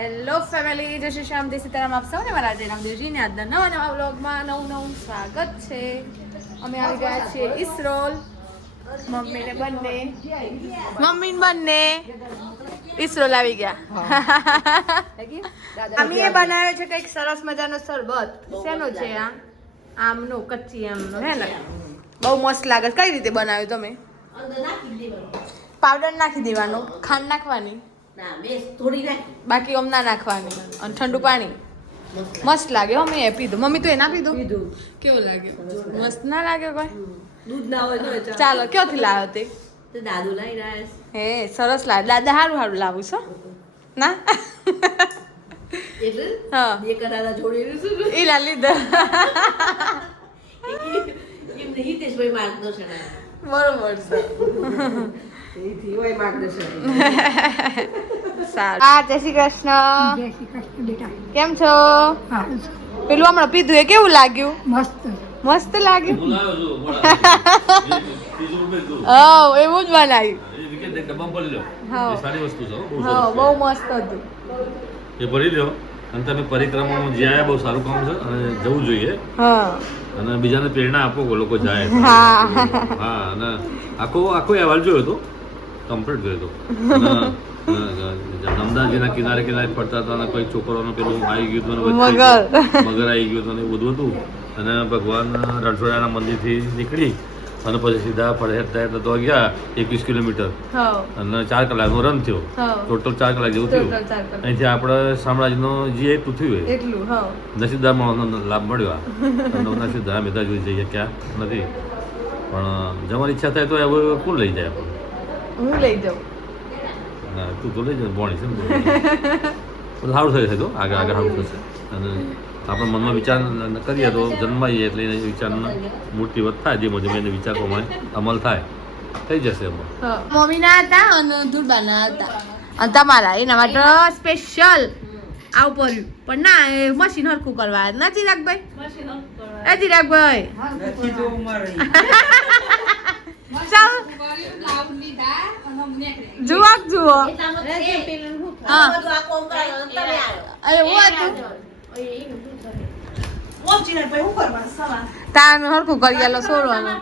Hello family, જય શ્રી શ્યામ, જય સીતારામ. આપ સૌને મારા જય રામદેવજીને આજના નવા વ્લોગમાં નવું સ્વાગત છે. અમે આવી ગયા છીએ ઈસરોલ. મમ્મીને બંને ઈસરોલ આવી ગયા. મમ્મીએ બનાવ્યો છે કંઈક સરસ મજાનો શરબત. શેનો છે આ? આમનો, કચ્ચી આમનો હે ને? બહુ મસ્ત લાગે. કઈ રીતે બનાવ્યું તમે? પાવડર નાખી દેવાનો, ખાંડ નાખવાની, બાકી ઓમ ના નાખવાની, અને ઠંડુ પાણી. મસ્ત લાગે હો. મેં પીધું. મમ્મી તો એ ના પીધું? કેવું લાગે? મસ્ત ના લાગે કોઈ? દૂધ ના હોય તો ચાલો, ક્યાંથી લાવ્યો તે? દાદુ લઈ રહ્યા હે, સરસ લાગે. દાદા સારું લાવું છો ના? એટલે હા, બે કરારા જોડી છું એ લા લીધા. એમને હિતેશભાઈ માર્ગદર્શન બરોબર છે. એથી હોય માર્ગદર્શન. સારું. હા, જય શ્રી કૃષ્ણ. કેમ છો? પેલું હમણાં પીધું એ કેવું લાગ્યું? મસ્ત લાગ્યું. હા, એવું જ બનાવ્યું. હા, બહુ મસ્ત હતું. એ ભરી લ્યો અને તમે પરિક્રમામાં જે આવ્યા બહુ સારું કામ છે અને જવું જોઈએ. હા, અને બીજાને પ્રેરણા આપો કે લોકો જાય. હા. હા, અને આખો અહેવાલ જોયો હતો, કમ્પ્લીટ જોયો હતો. નર્મદાજીના કિનારે ફરતા હતા અને કોઈ છોકરોનું પેલું આવી ગયું હતું, મગર આવી ગયું હતું ને એવું બધું હતું. અને ભગવાન રણછોડ્યાના મંદિરથી નીકળી અને પછી સીધા ફરતા તો ગયા 21 કિલોમીટર અને 4 કલાકનો રન થયો. ટોટલ 4 કલાક જેવું થયું. અહીંથી આપણે સામ્રાજ્યનો જે પૃથ્વી હોય નસીબદાર માણસનો લાભ મળ્યો. નસીબદાર બધા જોઈ જઈએ ક્યાં નથી, પણ જવાની ઈચ્છા થાય તો હવે કોણ લઈ જાય આપણે? હું લઈ જાઉં. ના, તું તો લઈ જાય. ભણી છે ને સારું થશે તો આગળ સારું થશે. અને આપણે મનમાં વિચાર કરીએ તો જન્માઈએ એટલે એને વિચારના મૂર્તિવત થાય. ધીમે ધીમે એને વિચાર પ્રમાણે અમલ થાય, થઈ જશે અમલ. મમ્મીના હતા અને દુર્બાના હતા અને તમારા. એના માટે સ્પેશિયલ આવું પડ્યું. પણ ના, એ મશીન હરખું કરવા ના ચિરાગભાઈ. એ ચિરાગભાઈ જુઓ હા. અરે હું હતું તાન હરખું કરી આલો સોરવાનું.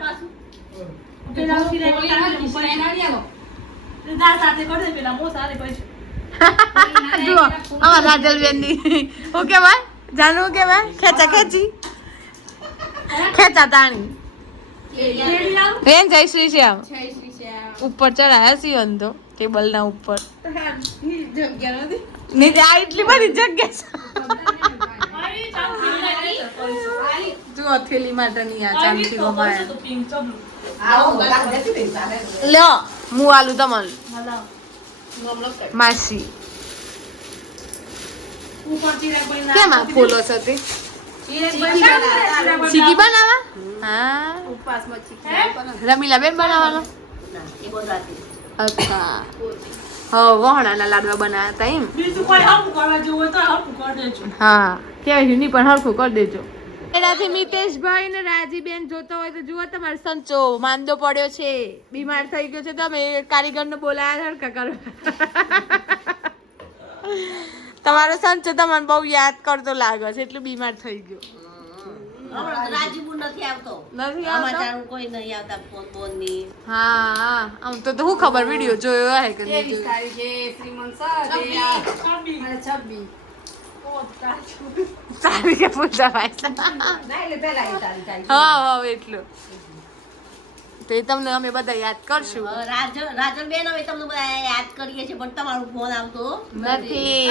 જુઓ અમાર રાજલબેન ની હું કેવાય જાનું હું કેવાય ખેંચા તાણી બેન. જય શ્રી શ્યામ. ઉપર ચડાયા સિંહન તો ટેબલ ના ઉપર. નીચે આ એટલી બધી જગ્યા છે. જુઓ થેલી માટે ની આ ચાંદથી ગમાયા. લ્યો હું આલુ તમને માસી. કેમ આ ફૂલો છે તે? ચીકી બનાવા? હા, રમીલા બેન બનાવવાનો. અચ્છા, હા, વહોણાના લાડવા બનાવ્યા હતા એમ. હા, કેવાય નહીં પણ હરખું કરી દેજો. એનાથી મિતેશભાઈ ને રાજીબેન જોતો હોય તો જુઓ તમારે સંચો માંદો પડ્યો છે, બીમાર થઈ ગયો છે. તમે કારીગરને બોલાયા હરખા કરવા. તમારો સંચો તમને બહુ યાદ કરતો લાગે છે એટલે બીમાર થઈ ગયો. હા, આમ તો શું ખબર વિડીયો જોયો હે કે નહીં તારીખે પૂછા હા એટલું તો એ તમને અમે બધા યાદ કરશું. રાજલબેન હવે તમને બધા યાદ કરીએ છીએ પણ તમારો ફોન આવતો નથી.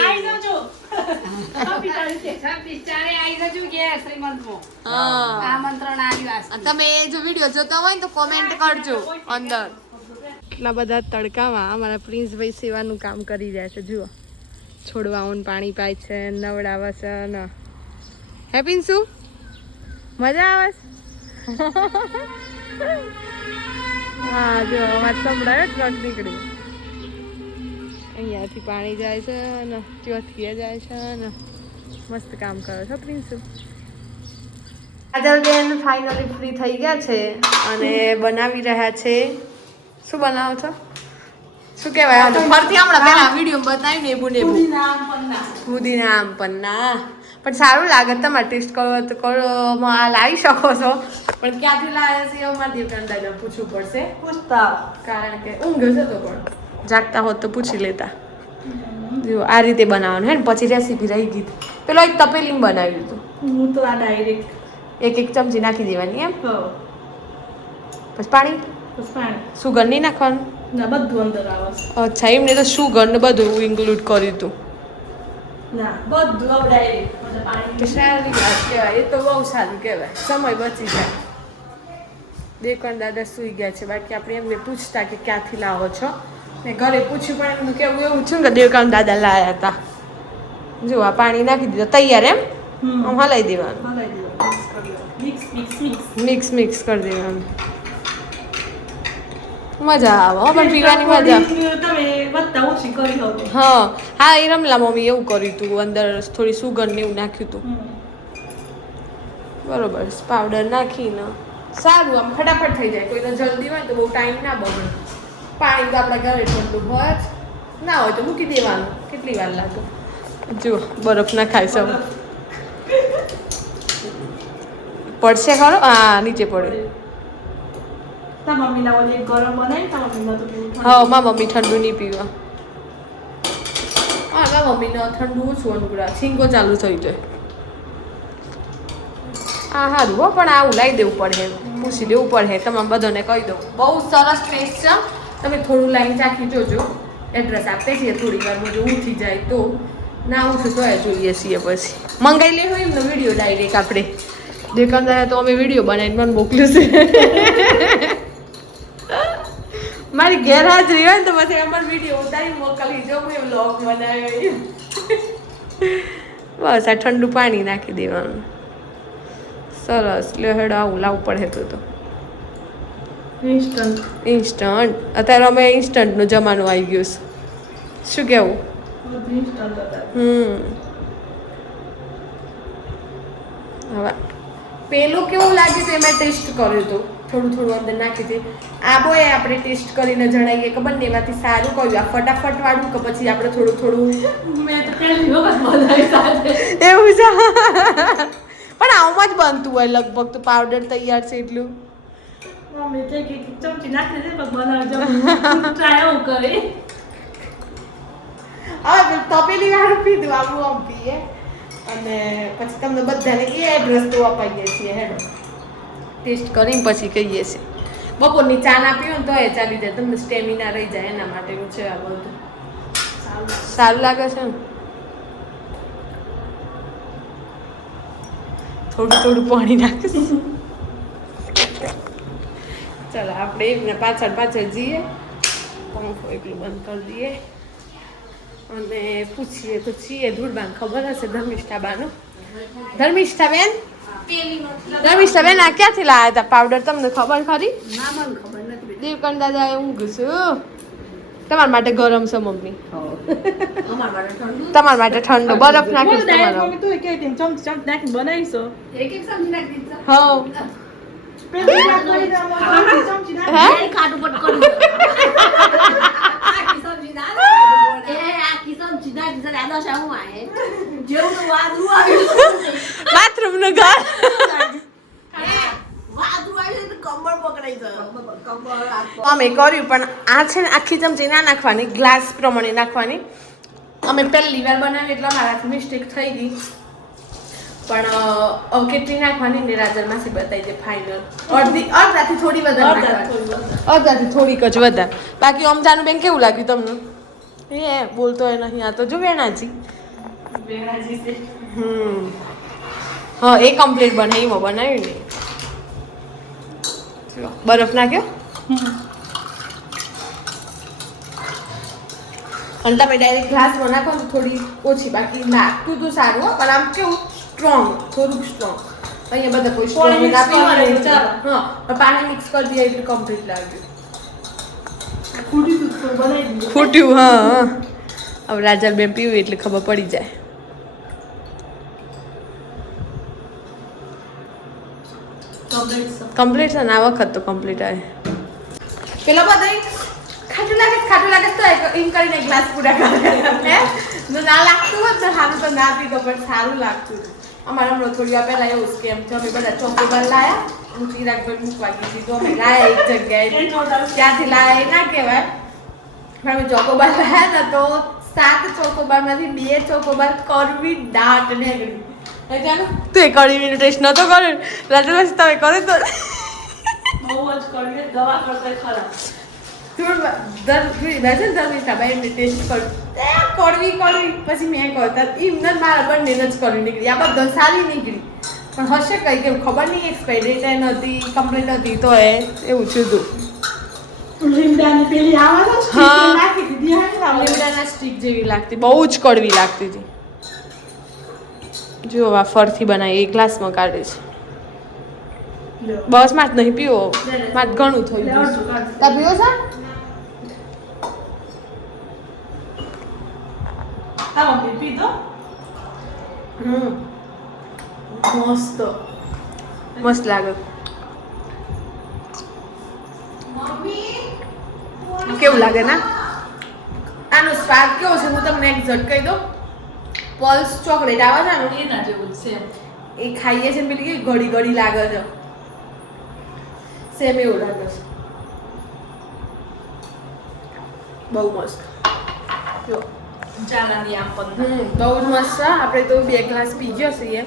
તમે જો વિડીયો જોતા હોય તો કોમેન્ટ કરજો અંદર. એટલા બધા તડકામાં અમારા પ્રિન્સભાઈ સેવાનું કામ કરી રહ્યા છે. જુઓ, છોડવાઓને પાણી પાય છે, નવડાવે છે ને. હે પિન્સુ, મજા આવે છે? હા, જો અમારે સંભળાવે ટ્રક નીકળી. અહીંયાથી પાણી જાય છે ને ત્યાંથી જાય છે ને. મસ્ત કામ કરો છો પ્રિન્સુ. કાજલબેન ફાઇનલી ફ્રી થઈ ગયા છે અને બનાવી રહ્યા છે. શું બનાવો છો? શું કહેવાય આને? ફરતી હમણાં પહેલા વિડીયો બતાવ્યું ને એવું ને એવું ફુદીના આમ પન્ના પણ સારું લાગે તમારે ટેસ્ટ કરવો હોય તો કરો લાવી શકો છો પણ ક્યાંથી લાવ્યા છે એવું મારે દેવકાન દાદા પૂછવું પડશે કારણ કે ઊંઘ છે તો પણ જાગતા હોત તો પૂછી લેતા જો આ રીતે બનાવવાનું હે ને પછી રેસીપી રહી ગઈ પેલો એક તપેલીમાં બનાવ્યું હતું હું તો આ ડાયરેક્ટ એક ચમચી નાખી દેવાની એમ પછી પાણી પાણી સુગર નહીં નાખવાનું ના બધું અંદર આવે અચ્છા એમને તો સુગર ને બધું ઇન્ક્લુડ કર્યું હતું ના બધું હવે ડાયરેક્ટ પછી પાણી કે સારી વાત કહેવાય એ તો બહુ સારું કહેવાય સમય બચી જાય દેવકાન દાદા સૂઈ ગયા છે બાકી આપણે એમને પૂછતા કે ક્યાંથી લાવો છો ને ઘરે પૂછ્યું પણ એમનું કેવું એવું છે કે દેવકાન દાદા લાયા હતા જો આ પાણી નાખી દીધું તૈયાર એમ આમ હલાવી દેવાનું હલાવી દેવાનું મિક્સ કરી દેવાનું મિક્સ કરી દેવાનું મજા આવે હો પણ પીવાની મજા તમે વધતા ઓછી કરી હવે હા એ રમલા મમ્મી એવું કર્યું હતું અંદર થોડી સુગર ને એવું નાખ્યું હતું બરોબર પાવડર નાખીને સારું આમ ફટાફટ થઈ જાય કોઈને જલ્દી હોય તો બહુ ટાઈમ ના બગડે પાણી તો આપણા ઘરે ઠંડુ હોય જ ના હોય તો મૂકી દેવાનું કેટલી વાર લાગે જુઓ બરફ ના ખાય સૌ પડશે ખરો હા નીચે પડે તા મમ્મીના ઓલી ગરમ બનાવી તા મમ્મીમાં તો કેવું હા મારા મમ્મી ઠંડુ નહીં પીવા હા મારા મમ્મીને ઠંડુ ઓછું અનુકૂળ છીંગો ચાલુ થઈ જાય હા સારું હો પણ આવું લાવી દેવું પડે પૂછી લેવું પડે તમારે બધાને કહી દઉં બહુ સરસ ટેસ્ટ છે તમે થોડું લાઈન ચાખી જોજો એડ્રેસ આપે છીએ થોડી વારમાં જો ઉઠી જાય તો ના ઉઠે તો જોઈએ છીએ પછી મંગાઈ લે હોય એમનો વિડીયો ડાયરેક્ટ આપણે દુકાનદારે તો અમે વિડીયો બનાવીને મને મોકલ્યું છે મારી ગેરહાજરી હોય ને તો પછી અમારો વિડીયો ઉતારી મોકલી જો હું વ્લોગ બનાવ્યો બસ આ ઠંડુ પાણી નાખી દેવાનું સરસ લે હેડ આવું લાવવું પડે તો ઇન્સ્ટન્ટ અત્યારે અમે ઇન્સ્ટન્ટનો જમાનો આવી ગયો છે શું કેવું હવે પેલું કેવું લાગ્યું તો એમાં ટેસ્ટ કર્યું હતું થોડું અંદર નાખી હતી આ બોય આપણે ટેસ્ટ કરીને જણાવીએ કે બંનેમાંથી સારું કયું આ ફટાફટ વાળું કે પછી આપણે થોડું મેં તો પહેલી વખત બનાવી સાથે એવું છે પણ આવું જ બનતું હોય લગભગ તો પાવડર તૈયાર છે એટલું મમ્મી કે ચમચી નાખી દે પણ બનાવજો ટ્રાય હું કરી હવે તપેલી વાળું પીધું આપણું આમ પીએ અને પછી તમને બધાને એ એડ્રેસ તો અપાઈએ છીએ હેડો ટેસ્ટ કરીને પછી કહીએ છીએ બપોરની ચા ના પીવો ને તો એ ચાલી જાય તમને સ્ટેમિના રહી જાય એના માટેનું છે આ બધું સારું લાગે છે ને થોડું પાણી નાખીશું ચાલો આપણે એમને પાછળ જઈએ પંખો એટલું બંધ કરી દઈએ અને પૂછીએ તો છીએ ધૂળબાન ખબર હશે ધર્મિષ્ઠાબાનું ધર્મિષ્ઠાબેન આ ક્યાંથી લાવ્યા હતા પાવડર તમને ખબર ખરી ના મને ખબર નથી દેવકાન દાદા ઊંઘ છું તમારા માટે ગરમ છે મમ્મી અમાર માટે ઠંડુ તમારા માટે ઠંડો બરફ નાખીશ તમારો મમ્મી તો કે ચમચી નાખીને બનાવીશો એક સમજી નાખી દીધા હા પેલી વાર કરી દે ચમચી નાખ હે એ ખાટું પટ કરી આખી સબ્જી ના એ આખી સબ્જી ના કિસર આદા શા હું આહે જેવું વાદળું આવ્યું બાથરૂમ નું ઘર વાદળું આવ્યું તો કમર પકડાઈ ગયો કમર અમે કર્યું પણ આ છે ને આખી ચમચી ના નાખવાની ગ્લાસ પ્રમાણે નાખવાની અમે પહેલી વાર બનાવી એટલે મારાથી મિસ્ટેક થઈ ગઈ પણ કેટલી નાખવાની ને રાજલમાંથી બતાવી દે ફાઇનલ અડધાથી થોડી વધારે નાખવાની અડધાથી થોડીક જ વધારે બાકી અમજાનું બેન કેવું લાગ્યું તમને એ બોલતો એ નહીં આ તો જો વેણાજી હા એ કમ્પ્લીટ બને એમાં બનાવ્યું ને બરફ નાખ્યો અને તમે ડાયરેક્ટ ગ્લાસમાં નાખો તો થોડી ઓછી બાકી નાખતું તો સારું હો પણ આમ કેવું થોડુંક સ્ટ્રોંગ અહીંયા બધા કોઈ સ્ટ્રોંગ ના પીવાનું હા પણ પાણી મિક્સ કરી દઈએ એટલે કમ્પ્લીટ લાગ્યું ફૂટ્યું હા હવે રાજલ બેન પીવું એટલે ખબર પડી જાય કમ્પ્લીટ છે ને આ વખત તો કમ્પ્લીટ આવે પેલા બધા ખાટું લાગે તો એમ કરીને ગ્લાસ પૂરા કરે હે જો ના લાગતું હોત તો સારું તો ના પીધો પણ સારું લાગતું અમારે હમણાં થોડી વાર પહેલા એવું સ્કેમ છે અમે બધા ચોકોબાર લાયા હું ચિરાગભાઈ મૂકવા ગઈ હતી તો અમે લાયા એક જગ્યાએ ત્યાંથી લાયા એ ના કહેવાય પણ અમે ચોકોબાર લાયા ને તો 7 ચોકોબારમાંથી 2 ચોકોબાર કરવી દાટ નીકળી તું એ કડવીનો ટેસ્ટ નતો કર્યો રાજેશ તમે કરે તો બહુ જ કડવી દવા કરતા ખરાબ કડવી પછી મેં કહ્યું એમને મારા બંને જ કરવી નીકળી આ બધા સારી નીકળી પણ હશે કઈ કે ખબર નહીં એક્સપાયરી ડેટ નથી કમ્પ્લીટ હતી તો એવું થયું લીમડાની પેલી આવે ને હા. સ્ટીક નાખી દીધી હે ને આપણે. લીમડાના સ્ટીક જેવી લાગતી બહુ જ કડવી લાગતી હતી જો આ ફરથી બનાવી એ ગ્લાસમાં કાઢે છે બસ માં જ નહીં પીવો માં ઘણું થયું લેવડ તા ચુકાડ. પીવો છે હા મમ્મી પી દો. મસ્ત મસ્ત લાગે કેવું લાગે ના આનો સ્વાદ કેવો છે હું તમને એક્ઝેક્ટ કહી દઉં પલ્સ ચોકલેટ આવે છે ને એના જેવું જ છે. એ ખાઈએ છે ને પેલી કેવી ઘડી ઘડી લાગે છે સેમ એવું લાગે છે બહુ મસ્ત જો ચાનાની આમ પણ બહુ જ મસ્ત છે આપણે તો 2 ગ્લાસ પી ગયો છીએ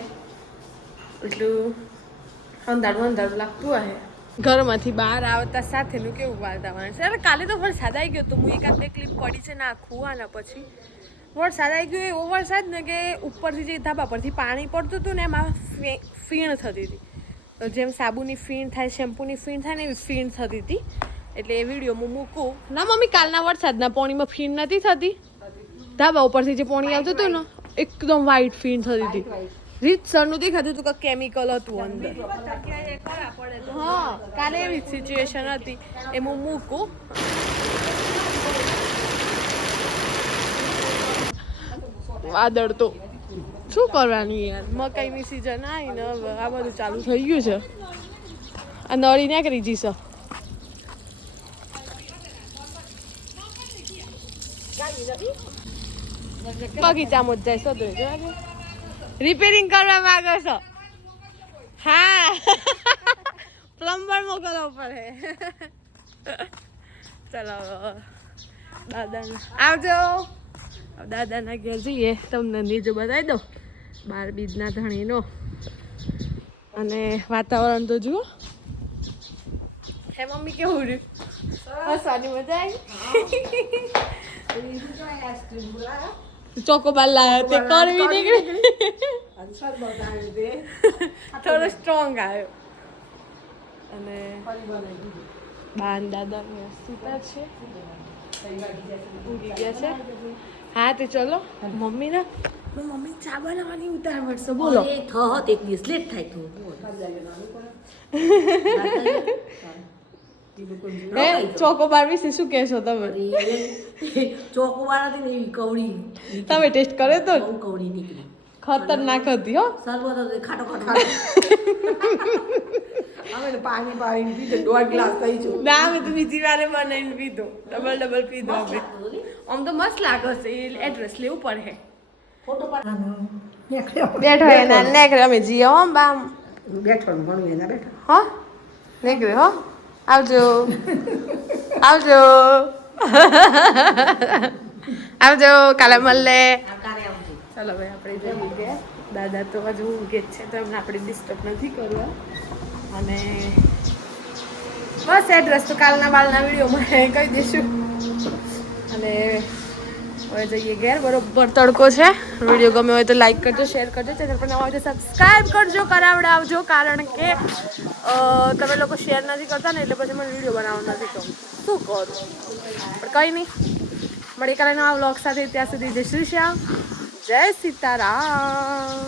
એટલું અંધારું અંધારું લાગતું હશે ઘરમાંથી બહાર આવતા સાથેનું કેવું વાતાવરણ છે અરે કાલે તો વરસાદ આવી ગયો તો હું એકાદ 2 ક્લિપ પડી છે નાખું આના પછી વરસાદ આવી ગયો એવો વરસાદ ને કે ઉપરથી જે ધાબા પરથી પાણી પડતું હતું ને એમાં ફીણ થતી હતી તો જેમ સાબુની ફીણ થાય શેમ્પૂની ફીણ થાય ને એવી ફીણ થતી હતી એટલે એ વિડીયો હું મૂકું ના મમ્મી કાલના વરસાદના પાણીમાં ફીણ નથી થતી ધાબા ઉપરથી જે પાણી આવતું હતું ને એકદમ વ્હાઈટ ફીણ થતી હતી રીતસરનું દેખાતું હતું કે કેમિકલ હતું અંદર હા કાલે એવી સિચ્યુએશન હતી એ હું મૂકું વાદળ તો શું કરવાનું યાર મકાઈની સિઝન આવી ને હવે આ બધું ચાલુ થઈ ગયું છે આ નળી નાખી જઈશ બગીચામાં જ જાય સદરે જો રિપેરિંગ કરવા માંગો છો હા પ્લમ્બર મોકલવો પડે ચલો દાદાના આવજો દાદાના ઘેર જઈએ તમને નીચે બતાવી દો 12 બીજના ધણીનો અને વાતાવરણ તો જુઓ હે મમ્મી કેવું રહ્યું હસવાની મજા આવી ચોકોબાર લાવ્યો તે કરવી નીકળી થોડો સ્ટ્રોંગ આવ્યો અને બાન દાદા સીતા છે ઊંઘી ગયા છે હા તે ચલો મમ્મી ના મમ્મી ચા બનાવવાની ઉતાવળ છે બોલો એ થહત એક દિવસ લેટ થાય તો હે ચોકોબાર વિશે શું કહેશો તમે ચોકોબાર હતી ને એવી કવડી તમે ટેસ્ટ કર્યો તો બહુ કવડી નીકળી ખતરનાક હતી હો સરબત હતો ખાટો ખાટો અમે પાણી પાણી પીધું 1.5 ગ્લાસ થઈ ગયો ના અમે તો બીજી વારે બનાવીને પીધો ડબલ પીધો અમે આમ તો મસ્ત લાગે છે એડ્રેસ લેવું પડે ફોટો પાડવાનો બેઠો એના નેકરે અમે જીએ હો બામ બેઠો ઘણું એના બેઠો હો નેકરે હો આવજો આવજો આવજો કાલે મળે ચાલો ભાઈ આપણે જમી ગયા દાદા તો હજુ ઊંઘે જ છે તો એમને આપણે ડિસ્ટર્બ નથી કરવા અને બસ એડ્રેસ તો કાલના બાલના વિડીયોમાં કહી દઈશું અને હવે જઈએ ઘેર બરોબર તડકો છે વિડીયો ગમે હોય તો લાઈક કરજો શેર કરજો ચેનલ પર નવા હોય તો સબસ્ક્રાઈબ કરજો કરાવડાવજો કારણ કે તમે લોકો શેર નથી કરતા ને એટલે પછી મને વિડીયો બનાવવા નથી તો શું કરું પણ કંઈ નહીં મળી કાલે નવા વ્લોગ સાથે ત્યાં સુધી જય શ્રી શ્યામ જય સીતારામ